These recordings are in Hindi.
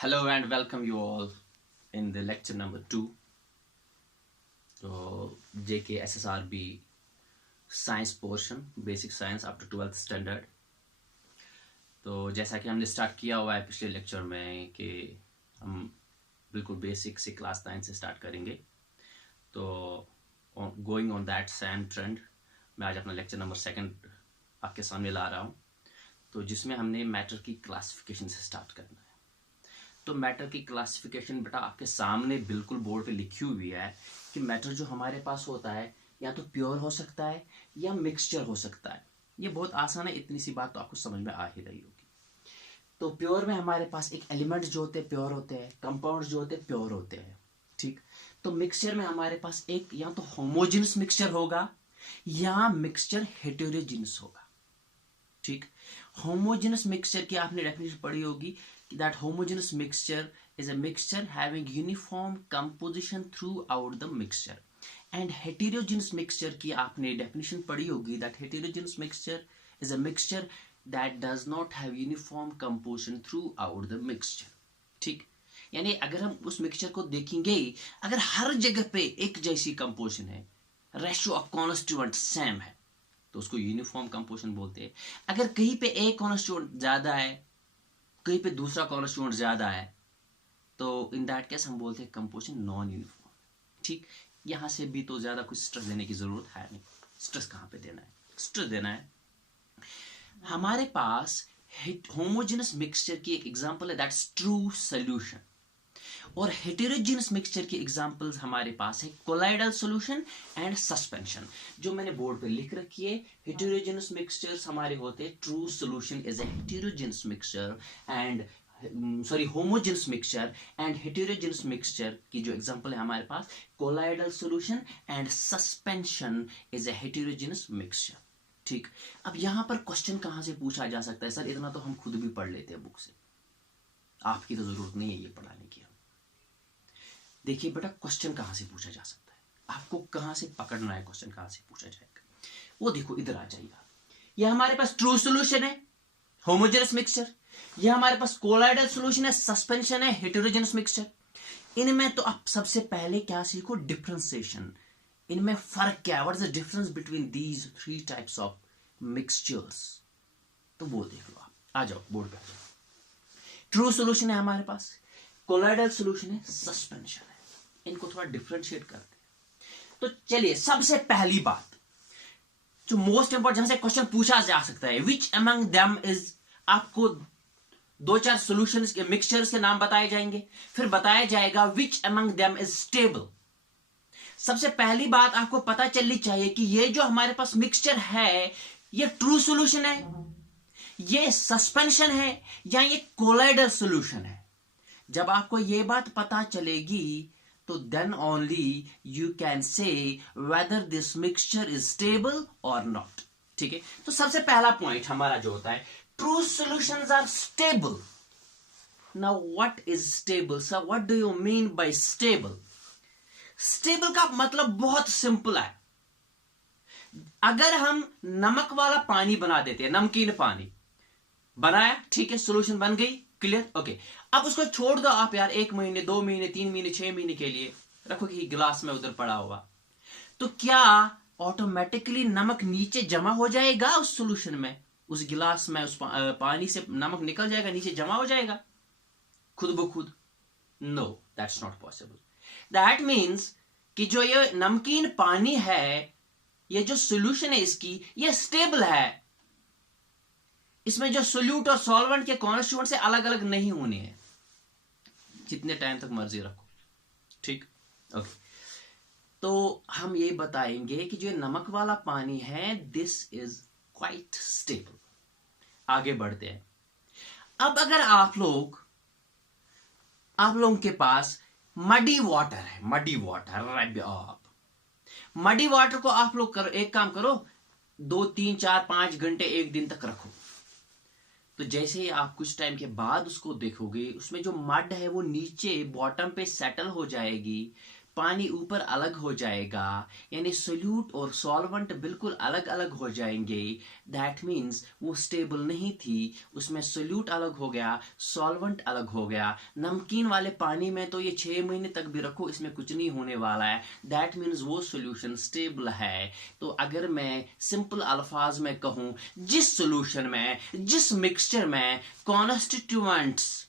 Hello and welcome you all in the lecture number 2. So JK SSRB science portion basic science up to 12th standard. तो जैसा कि हमने स्टार्ट किया हुआ है पिछले लेक्चर में कि हम बिल्कुल बेसिक से क्लास 9 से स्टार्ट करेंगे। तो going on that same trend मैं आज अपना लेक्चर नंबर 2 आपके सामने ला रहा हूँ, तो जिसमें हमने मैटर की क्लासिफिकेशन से स्टार्ट करना है। तो मैटर की क्लासिफिकेशन बेटा आपके सामने बिल्कुल बोर्ड पे लिखी हुई है कि मैटर जो हमारे पास होता है या तो प्योर हो सकता है या मिक्सचर हो सकता है। ये बहुत आसान है, इतनी सी बात तो आपको समझ में आ ही रही होगी। तो प्योर में हमारे पास एक एलिमेंट जो होते हैं प्योर होते हैं, कंपाउंड जो होते हैं प्योर होते हैं, ठीक। तो मिक्सचर में हमारे पास एक या तो होमोजेनस मिक्सचर होगा या मिक्सचर हेटेरोजेनस होगा, ठीक। होमोजेनस मिक्सचर की आपने डेफिनेशन पढ़ी होगी that homogeneous mixture is a mixture having uniform composition throughout the mixture, and heterogeneous mixture की आपने definition पढ़ी होगी that heterogeneous mixture is a mixture that does not have uniform composition throughout the mixture, ठीक। यानी अगर हम उस मिक्सचर को देखेंगे, अगर हर जगह पे एक जैसी कंपोजिशन है, रेशियो ऑफ कॉन्स्टिट्यूएंट सेम है, तो उसको यूनिफॉर्म कंपोजिशन बोलते हैं। अगर कहीं पे एक कॉन्स्टिट्यूएंट ज्यादा है, कहीं पे दूसरा कॉन्स्टिट्यूएंट ज्यादा है, तो इन दैट केस हम बोलते हैं कंपोजिशन नॉन यूनिफॉर्म, ठीक। यहां से भी तो ज्यादा कुछ स्ट्रेस देने की जरूरत है नहीं। स्ट्रेस कहां पे देना है? स्ट्रेस देना है हमारे पास होमोजेनस मिक्सचर की एक एग्जांपल है दैट्स ट्रू सॉल्यूशन, और हेटेरोजेनस मिक्सचर की एग्जांपल्स हमारे पास है कोलाइडल सॉल्यूशन एंड सस्पेंशन, जो मैंने बोर्ड पे लिख रखी है। हेटेरोजेनस मिक्सचर्स हमारे होते हैं true solution is a heterogeneous mixture and homogeneous mixture and heterogeneous mixture की जो एग्जांपल है हमारे पास colloidal solution and suspension is a heterogeneous mixture, ठीक। अब यहां पर क्वेश्चन कहां से पूछा जा सकता है? सर इतना तो हम खुद भी पढ़ लेते हैं बुक से, आपकी तो जरूरत नहीं है ये पढ़ाने की। देखिए बेटा क्वेश्चन कहां से पूछा जा सकता है, आपको कहां से पकड़ना है, क्वेश्चन कहां से पूछा जाएगा। वो देखो इधर आ जाइएगा, ये हमारे पास ट्रू सॉल्यूशन है होमोजेनस मिक्सचर, ये हमारे पास कोलाइडल सॉल्यूशन है, सस्पेंशन है, हेटेरोजेनस मिक्सचर। इनमें तो आप सबसे पहले क्या सीखो? डिफरेंशिएशन। इनमें फर्क क्या है? What is the difference between these 3 types of mixtures? तो वो देख लो आप, आ जाओ बोर्ड पे आ जाओ। ट्रू सॉल्यूशन है हमारे पास, कोलाइडल सॉल्यूशन है, सस्पेंशन है। इनको थोड़ा डिफरेंशिएट करते हैं। तो चलिए सबसे पहली बात जो मोस्ट इंपोर्टेंट, जहां से क्वेश्चन पूछा जा सकता है, विच अमंग देम इज, आपको 2-4 सॉल्यूशंस के मिक्सचर्स के नाम बताए जाएंगे, फिर बताया जाएगा विच अमंग देम इज स्टेबल। सबसे पहली बात आपको पता चलनी चाहिए कि ये जो हमारे पास मिक्सचर है ये ट्रू सॉल्यूशन है, ये सस्पेंशन है, या ये कोलाइडल सॉल्यूशन है। जब आपको ये बात पता चलेगी तो then only you can say whether this mixture is stable or not, ठीक है। तो सबसे पहला पॉइंट हमारा जो होता है, true solutions are stable. Now what is stable? Sir, what do you mean by stable? Stable का मतलब बहुत सिंपल है। अगर हम नमक वाला पानी बना देते हैं, नमकीन पानी बनाया, ठीक है, सॉल्यूशन बन गई, क्लियर, ओके। अब उसको छोड़ दो आप यार 1 महीने, 2 महीने, 3 महीने, 6 महीने के लिए रखो कि गिलास में उधर पड़ा हुआ, तो क्या ऑटोमेटिकली नमक नीचे जमा हो जाएगा उस सॉल्यूशन में, उस गिलास में, उस पानी से नमक निकल जाएगा, नीचे जमा हो जाएगा खुद ब खुद? No, that's not possible. That means कि जो ये नमकीन पानी है, ये जो सॉल्यूशन है इसकी, ये स्टेबल है। इसमें जो सोल्यूट और सॉल्वेंट के कॉन्स्टिट्यूएंट से अलग अलग नहीं होने हैं, कितने टाइम तक मर्जी रखो, ठीक, ओके। तो हम ये बताएंगे कि जो नमक वाला पानी है दिस इज क्वाइट स्टेबल। आगे बढ़ते हैं। अब अगर आप लोगों के पास मडी वाटर है, मडी वाटर को आप लोग करो, एक काम करो, 2, 3, 4, 5 घंटे 1 दिन तक रखो। तो जैसे ही आप कुछ टाइम के बाद उसको देखोगे, उसमें जो मड है वो नीचे बॉटम पे सेटल हो जाएगी, पानी ऊपर अलग हो जाएगा, यानी सोल्यूट और सॉल्वेंट बिल्कुल अलग अलग हो जाएंगे, दैट मीन्स वो स्टेबल नहीं थी, उसमें सोल्यूट अलग हो गया, सॉल्वेंट अलग हो गया। नमकीन वाले पानी में तो ये 6 महीने तक भी रखो, इसमें कुछ नहीं होने वाला है, दैट मीन्स वो सोल्यूशन स्टेबल है। तो अगर मैं सिंपल अल्फाज में कहूं, जिस सोल्यूशन में, जिस मिक्सचर में कॉन्स्टिट्यूएंट्स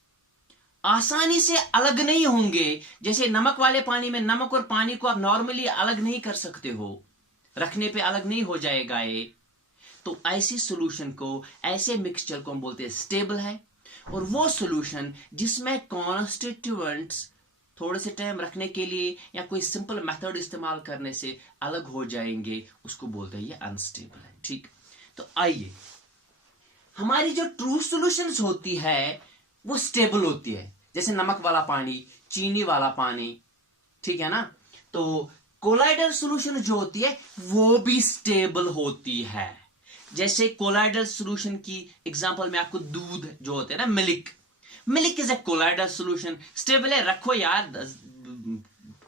आसानी से अलग नहीं होंगे, जैसे नमक वाले पानी में नमक और पानी को आप नॉर्मली अलग नहीं कर सकते हो, रखने पे अलग नहीं हो जाएगा ये, तो ऐसी सॉल्यूशन को, ऐसे मिक्सचर को हम बोलते हैं स्टेबल है। और वो सॉल्यूशन जिसमें कॉन्स्टिट्यूएंट्स थोड़े से टाइम रखने के लिए या कोई सिंपल मेथड इस्तेमाल करने से अलग हो जाएंगे, उसको बोलते हैं ये अनस्टेबल है। ठीक, तो आइए, हमारी जो ट्रू सॉल्यूशंस होती है वो स्टेबल होती है, जैसे नमक वाला पानी, चीनी वाला पानी, ठीक है ना। तो कोलाइडल सॉल्यूशन जो होती है वो भी स्टेबल होती है। जैसे कोलाइडल सॉल्यूशन की एग्जांपल में आपको दूध जो होते हैं ना, milk is a colloidal solution, stable है, रखो यार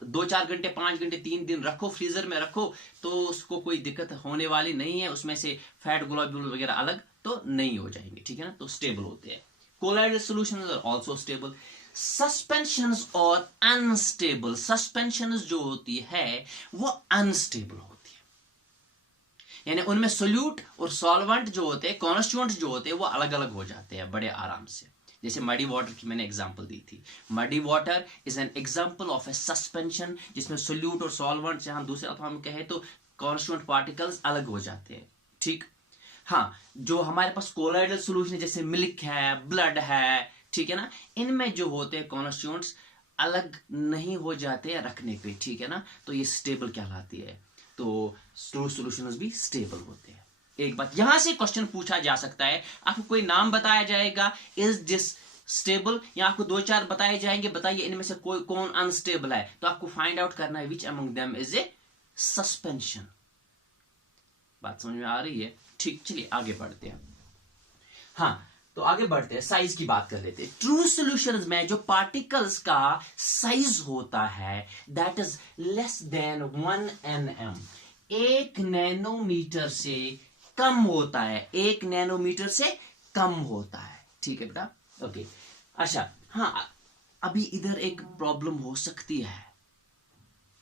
2-4 घंटे, 5 घंटे, 3 दिन रखो, फ्रीजर में रखो, तो उसको कोई दिक्कत होने वाली नहीं है, उसमें से फैट ग्लोब्यूल वगैरह अलग तो नहीं हो जाएंगे, ठीक है ना। तो स्टेबल होते हैं। Colloidal solutions are also stable. Suspensions और unstable, suspensions जो होती है वो unstable होती है, यानी उनमें सोल्यूट और सॉल्वेंट जो होते हैं, कॉन्स्टिट्यूएंट जो होते हैं, वो अलग अलग हो जाते हैं बड़े आराम से। जैसे मडी वाटर की मैंने एग्जांपल दी थी, muddy water is an example of A suspension जिसमें सोल्यूट और सॉल्वेंट, जहां दूसरे अल्फा में कहे तो कॉन्स्टिट्यूएंट पार्टिकल्स अलग हो जाते हैं। ठीक, हाँ, जो हमारे पास कोलाइडल सॉल्यूशन जैसे मिल्क है, ब्लड है, ठीक है ना, इनमें जो होते हैं कॉन्स्टिट्यूएंट्स अलग नहीं हो जाते हैं रखने पे, ठीक है ना, तो ये स्टेबल कहलाती है। तो ट्रू सॉल्यूशंस भी स्टेबल होते हैं। एक बात यहां से क्वेश्चन पूछा जा सकता है, आपको कोई नाम बताया जाएगा, इज दिस स्टेबल, या आपको 2-4 बताए जाएंगे, बताइए इनमें से कोई कौन अनस्टेबल है, तो आपको फाइंड आउट करना है which among them is a suspension. बात समझ में आ रही है? ठीक, चलिए आगे बढ़ते हैं। हाँ, तो आगे बढ़ते हैं, साइज की बात कर लेते हैं। ट्रू सॉल्यूशंस में जो पार्टिकल्स का साइज होता है that is less than 1 nm, 1 nanometre से कम होता है, 1 नैनोमीटर से कम होता है, ठीक है बेटा, ओके। अच्छा, हाँ, अभी इधर एक प्रॉब्लम हो सकती है,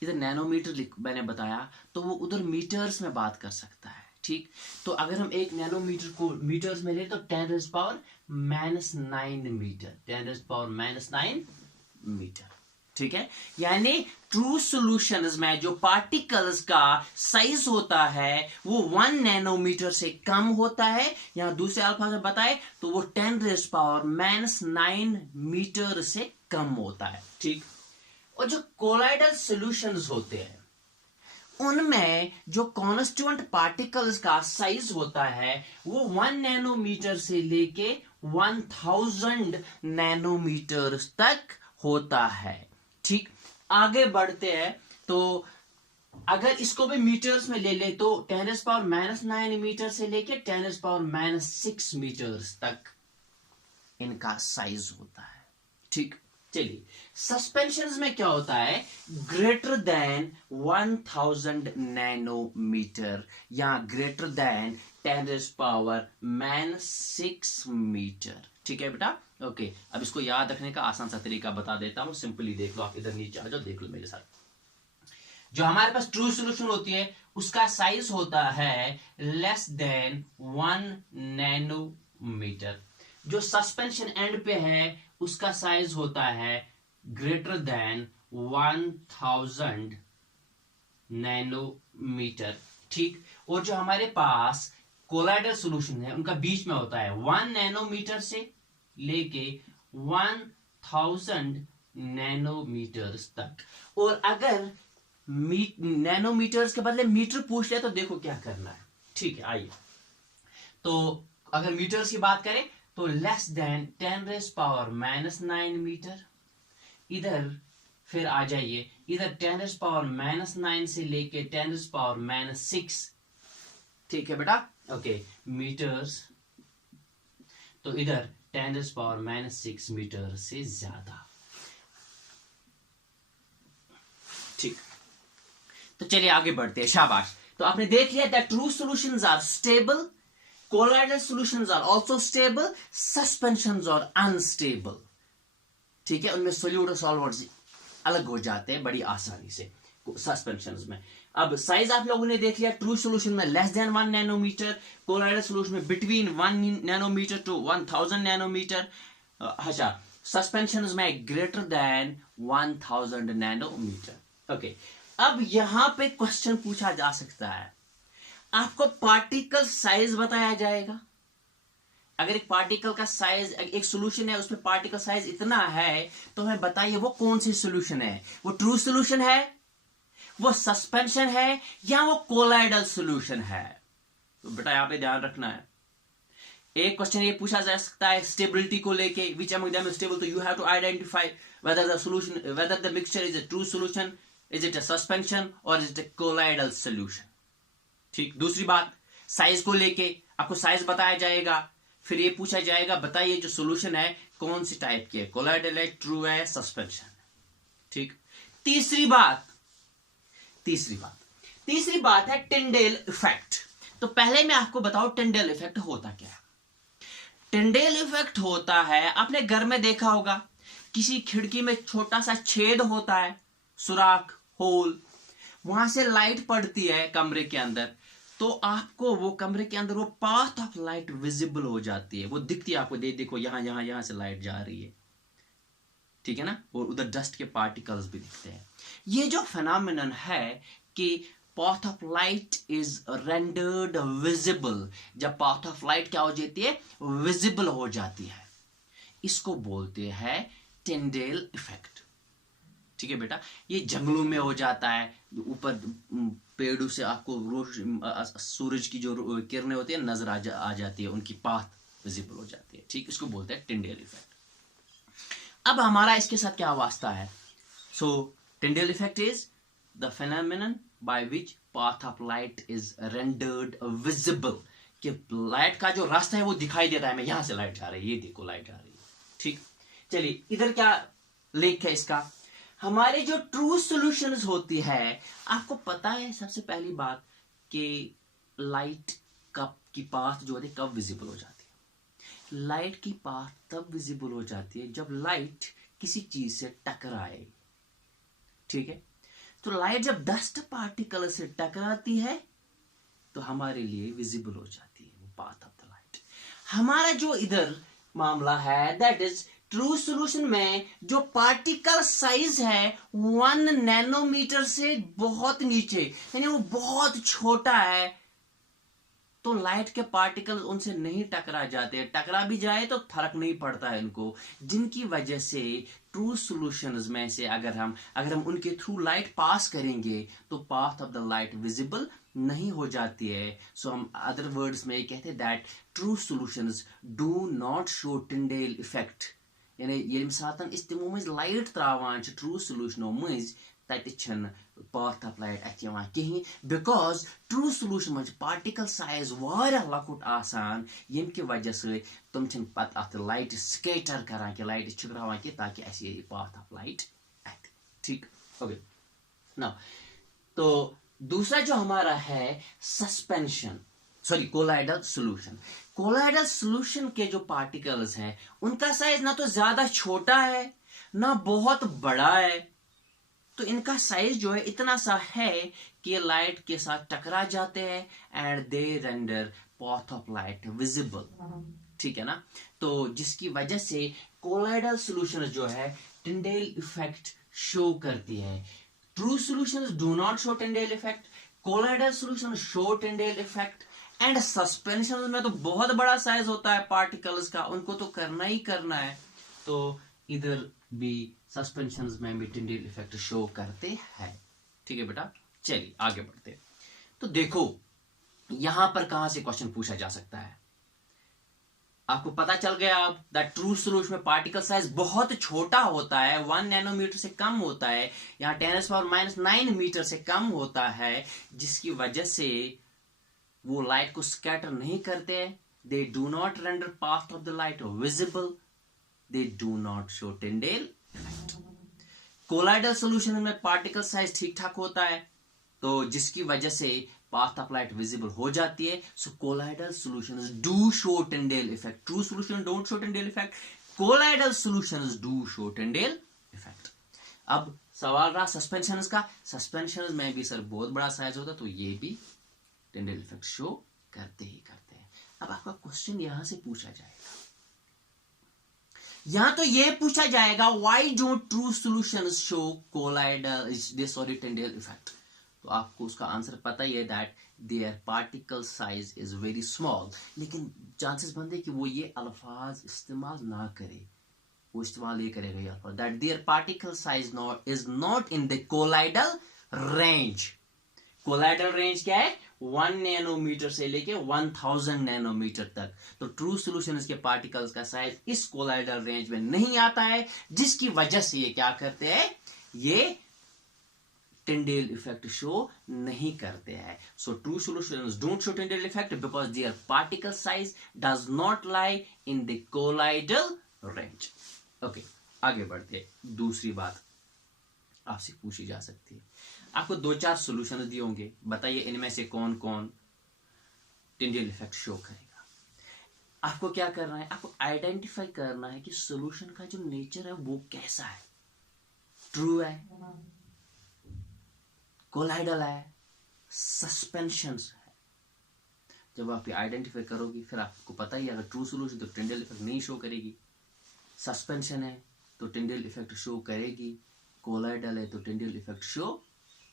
इधर नैनोमीटर मैंने बताया, तो वो उधर मीटर्स में बात कर सकता है, ठीक। तो अगर हम 1 नैनोमीटर को मीटर्स में ले तो 10⁻⁹ मीटर, 10⁻⁹ मीटर, ठीक है। यानी ट्रू सॉल्यूशंस में जो पार्टिकल्स का साइज होता है वो 1 नैनोमीटर से कम होता है, या दूसरे अल्फाज में बताए तो वो 10⁻⁹ मीटर से कम होता है, ठीक। और जो कोलाइडल सॉल्यूशंस होते हैं उनमें जो कॉन्स्टिट्यूएंट पार्टिकल्स का साइज होता है वो 1 नैनोमीटर से लेके 1000 नैनोमीटर तक होता है, ठीक। आगे बढ़ते हैं, तो अगर इसको भी मीटर्स में ले ले तो 10⁻⁹ मीटर से लेके 10⁻⁶ मीटर्स तक इनका साइज होता है, ठीक। चलिए, सस्पेंशंस में क्या होता है, ग्रेटर देन 1000 नैनोमीटर या ग्रेटर देन 10⁻⁶ मीटर, ठीक है बेटा, ओके। अब इसको याद रखने का आसान सा तरीका बता देता हूं, सिंपली देख लो, आप इधर नीचे आ जाओ, देख लो मेरे साथ। जो हमारे पास ट्रू सॉल्यूशन होती है उसका साइज होता है लेस देन 1 नैनोमीटर, जो सस्पेंशन एंड पे है उसका साइज होता है ग्रेटर देन 1000 नैनोमीटर, ठीक। और जो हमारे पास कोलाइडल सॉल्यूशन है उनका बीच में होता है 1 नैनोमीटर से लेके 1000 नैनोमीटर्स तक। और अगर नैनोमीटर्स के बदले मीटर पूछ ले तो देखो क्या करना है, ठीक है। आइए, तो अगर मीटर्स की बात करें तो लेस देन 10⁻⁹ मीटर, इधर फिर आ जाइए, इधर 10⁻⁹ से लेके 10⁻⁶, ठीक है बेटा, ओके, मीटर्स, तो इधर 10⁻⁶ मीटर से ज्यादा, ठीक, तो चलिए आगे बढ़ते हैं, शाबाश। तो आपने देख लिया that true solutions are stable, colloidal solutions are also stable, suspensions are unstable. ठीक है, उनमें सोल्यूट और सॉल्वेंट्स अलग हो जाते हैं बड़ी आसानी से सस्पेंशंस में। अब साइज आप लोगों ने देख लिया, ट्रू सॉल्यूशन में less than 1 nanometre, colloidal solution में बिटवीन 1 नैनोमीटर टू 1000 नैनोमीटर, अच्छा सस्पेंशंस में ग्रेटर देन 1000 नैनोमीटर। ओके, अब यहां पे क्वेश्चन पूछा जा सकता है, आपको पार्टिकल साइज बताया जाएगा। अगर एक पार्टिकल का साइज, एक सॉल्यूशन है उसमें पार्टिकल साइज इतना है, तो हमें बताइए वो कौन सी सॉल्यूशन है, वो ट्रू सॉल्यूशन है, वो सस्पेंशन है, या वो कोलाइडल सॉल्यूशन है। तो बेटा यहां पे ध्यान रखना है। एक क्वेश्चन ये पूछा जा सकता है स्टेबिलिटी को लेके, which among them is stable, तो you have to identify whether the solution, whether the mixture is a true solution, is it a suspension और is it a colloidal solution. ठीक, दूसरी बात साइज को लेके आपको साइज बताया जाएगा, फिर ये पूछा जाएगा बताइए जो सॉल्यूशन है कौन सी टाइप की है, कोलाइडल है, ट्रू है, सस्पेंशन है। ठीक, तीसरी बात है टिंडेल इफेक्ट। तो पहले मैं आपको बताऊं टिंडेल इफेक्ट होता क्या है। टिंडेल इफेक्ट होता है, आपने घर में देखा होगा किसी खिड़की में छोटा सा छेद होता है, सुराख, होल, वहां से लाइट पड़ती है कमरे के अंदर, तो आपको वो कमरे के अंदर वो पाथ ऑफ लाइट विजिबल हो जाती है, वो दिखती है आपको, देखो यहां से लाइट जा रही है, ठीक है ना, और उधर डस्ट के पार्टिकल्स भी दिखते हैं। ये जो फिनोमेनन है कि path of light is rendered visible, जब पाथ ऑफ लाइट क्या हो जाती है, विजिबल हो जाती है, इसको बोलते हैं टिंडेल इफेक्ट। ठीक है बेटा, ये जंगलों में हो जाता है, ऊपर पेड़ों से आपको सूरज की जो किरणें होती है नजर आ जाती है, उनकी पाथ विजिबल हो जाती है। ठीक, इसको बोलते हैं टिंडेल इफेक्ट। अब हमारा इसके साथ क्या वास्ता है? So Tyndall effect is the phenomenon by which path of light is rendered visible, कि लाइट का जो रास्ता है वो दिखाई देता है, मैं यहां से लाइट जा रही है, ये देखो लाइट जा रही है। ठीक, चलिए इधर क्या लेख है इसका, हमारे जो ट्रू सॉल्यूशंस होती है, आपको पता है सबसे पहली बात कि लाइट की पाथ जो है कब विजिबल हो जाती है। लाइट की पाथ तब विजिबल हो जाती है जब लाइट किसी चीज से टकराए। ठीक है, तो लाइट जब डस्ट पार्टिकल से टकराती है तो हमारे लिए विजिबल हो जाती है वो पाथ ऑफ द लाइट। हमारा जो इधर मामला है दैट इज ट्रू सॉल्यूशन में जो पार्टिकल साइज है 1 नैनोमीटर से बहुत नीचे, यानी वो बहुत छोटा है, तो लाइट के पार्टिकल्स उनसे नहीं टकरा जाते, टकरा भी जाए तो फर्क नहीं पड़ता है उनको, जिनकी वजह से ट्रू सॉल्यूशंस में से अगर हम उनके थ्रू लाइट पास करेंगे तो path of the light visible नहीं हो जाती है। सो हम अदर वर्ड्स में कहते हैं that true solutions do not show Tyndall effect, यानी ये साथ इस तिमो मज लाइट त्रावान ट्रू सॉल्यूशनो मज तत पाथ ऑफ लाइट अथ कहीं, बिकॉज ट्रू सॉल्यूशन मज पार्टिकल साइज वारिया लकुट आसान, यम की वजह से तुम पत अत लाइट स्केटर करान कि लाइट छिकरावान कि ताकि अस ये पाथ ऑफ लाइट अथ। ठीक, ओके नाउ, तो दूसरा जो हमारा है suspension, sorry colloidal solution. Colloidal solution के जो पार्टिकल्स हैं उनका साइज ना तो ज्यादा छोटा है ना बहुत बड़ा है, तो इनका साइज जो है इतना सा है कि लाइट के साथ टकरा जाते हैं and they render path of light visible. ठीक है ना, तो जिसकी वजह से कोलाइडल सॉल्यूशन जो है टिंडेल इफेक्ट शो करती है। True solutions do not show Tyndall effect, colloidal solution show Tyndall effect, and suspension में तो बहुत बड़ा साइज होता है पार्टिकल्स का, उनको तो करना ही करना है, तो इधर भी सस्पेंशन में भी टिंडेल इफेक्ट शो करते हैं। ठीक है बेटा, चलिए आगे बढ़ते हैं। तो देखो यहां पर कहां से क्वेश्चन पूछा जा सकता है, आपको पता चल गया अब दैट ट्रू सॉल्यूशन में पार्टिकल साइज बहुत छोटा होता है, 1 नैनोमीटर से कम होता है, यहां 10⁻⁹ मीटर से कम होता है, जिसकी वजह से वो लाइट को स्कैटर नहीं करते, they do not render path of the light visible, they do not show Tyndall effect. Colloidal solution में पार्टिकल साइज ठीक ठाक होता है, तो जिसकी वजह से पाथ ऑफ लाइट विजिबल हो जाती है. So colloidal solutions do show Tyndall effect. True solution don't show Tyndall effect. Colloidal solutions do show Tyndall effect. अब सवाल रहा सस्पेंशन का. सस्पेंशन में भी सर बहुत बड़ा साइज होता है, तो ये भी टिंडेल इफेक्ट शो करते ही करते हैं. अब आपका क्वेश्चन यहां से पूछा जाएगा, यहां तो ये पूछा जाएगा why don't true solutions show colloidal sorry Tyndall effect. तो आपको उसका आंसर पता ही है that their particle size is very small. लेकिन चांसेस बनते हैं कि वो ये अल्फाज इस्तेमाल ना करे. वो इस्तेमाल ये करेगा ये अल्फाज that their particle size is not in the colloidal range. Colloidal range क्या है? 1 नैनोमीटर से लेके 1000 नैनोमीटर तक. तो ट्रू सॉल्यूशन इसके पार्टिकल्स का साइज इस कोलाइडल रेंज में नहीं आता है, जिसकी वजह से ये क्या करते हैं, ये टिंडेल इफेक्ट शो नहीं करते हैं. So true solutions don't show Tyndall effect because their particle size does not lie in the colloidal range. Okay, आगे बढ़ते हैं. दूसरी बात आपसे पूछी जा सकती है, आपको 2-4 सॉल्यूशन दिए होंगे, बताइए इनमें से कौन कौन टिंडेल इफेक्ट शो करेगा. आपको क्या करना है, आपको आइडेंटिफाई करना है कि सॉल्यूशन का जो नेचर है वो कैसा है. ट्रू है, कोलाइडल है, सस्पेंशन है. जब आप ये आइडेंटिफाई करोगे फिर आपको पता ही है, अगर ट्रू सॉल्यूशन तो टिंडेल इफेक्ट नहीं शो करेगी, सस्पेंशन है तो टिंडेल इफेक्ट शो करेगी, कोलाइडल है तो टिंडेल इफेक्ट शो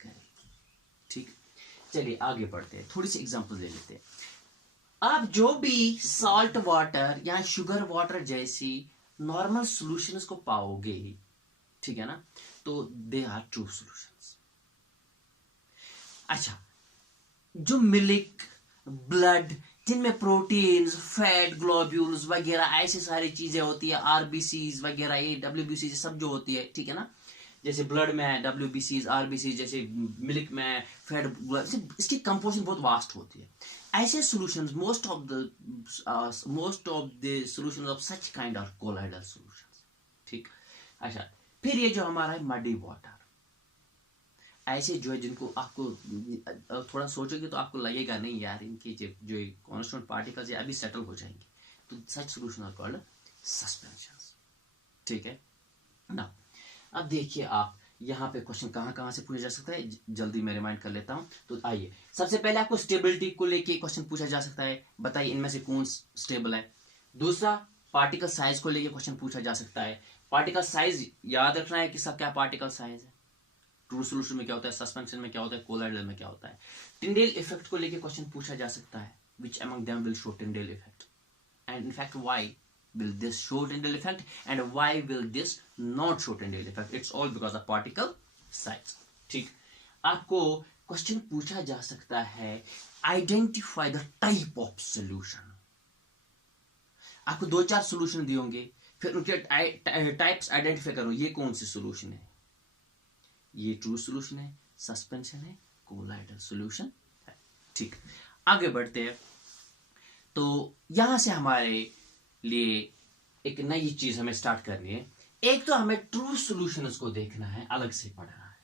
करेगी. ठीक, चलिए आगे बढ़ते हैं, थोड़ी सी एग्जांपल ले लेते हैं. आप जो भी सॉल्ट वाटर या शुगर वाटर जैसी नॉर्मल सॉल्यूशंस को पाओगे, ठीक है ना, तो दे आर ट्रू सॉल्यूशंस. अच्छा, जो मिल्क, ब्लड, जिनमें प्रोटीन्स, फैट, ग्लोब्यूल्स वगैरह ऐसी सारी चीजें होती है, आरबीसीज वगैरह, ये डब्ल्यूबीसी सब जो होती है, ठीक है ना, जैसे ब्लड में डब्ल्यूबीसीज, आरबीसी, जैसे मिल्क में फैट, इसकी कंपोजिशन बहुत वास्ट होती है. ऐसे solutions most of the solutions of such kind are colloidal solutions. ठीक. अच्छा, फिर ये जो हमारा है मडी वाटर, ऐसे जो है जिनको आपको थोड़ा सोचोगे तो आपको लगेगा नहीं यार, इनके जो कॉन्स्टेंट पार्टिकल्स अभी सेटल हो जाएंगे, तो सच सॉल्यूशन आर कॉल्ड सस्पेंशंस. ठीक है ना. अब देखिए आप यहाँ पे क्वेश्चन कहाँ कहाँ से पूछा जा सकता है, जल्दी मैं रिमाइंड कर लेता हूँ. तो आइए, सबसे पहले आपको स्टेबिलिटी को लेके क्वेश्चन पूछा जा सकता है, बताइए इनमें से कौन स्टेबल है. दूसरा, पार्टिकल साइज को लेके क्वेश्चन पूछा जा सकता है. पार्टिकल साइज याद रखना है कि सब क्या पार्टिकल साइज है. ट्रू सॉल्यूशन में क्या होता है, सस्पेंशन में क्या होता है, कोलाइडल में क्या होता है. टिंडेल इफेक्ट को लेके क्वेश्चन पूछा जा सकता है, which among them will show Tyndall effect, and in fact why will this show Tyndall effect and why will this not show Tyndall effect. It's all because of particle size. ठीक. आपको क्वेश्चन पूछा जा सकता है identify the type of solution. आपको 2-4 सॉल्यूशन दिए होंगे, फिर उनके टाइप्स आइडेंटिफाई करो, ये कौन सी सॉल्यूशन है, ये ट्रू सॉल्यूशन है, सस्पेंशन है, कोलाइडल सॉल्यूशन है. ठीक, आगे बढ़ते हैं. तो यहां से हमारे लिए एक नई चीज हमें स्टार्ट करनी है. एक तो हमें ट्रू सॉल्यूशंस को देखना है, अलग से पढ़ना है.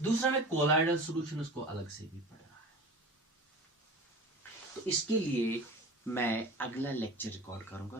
दूसरा हमें कोलाइडल सॉल्यूशंस को अलग से भी पढ़ना है. तो इसके लिए मैं अगला लेक्चर रिकॉर्ड करूंगा.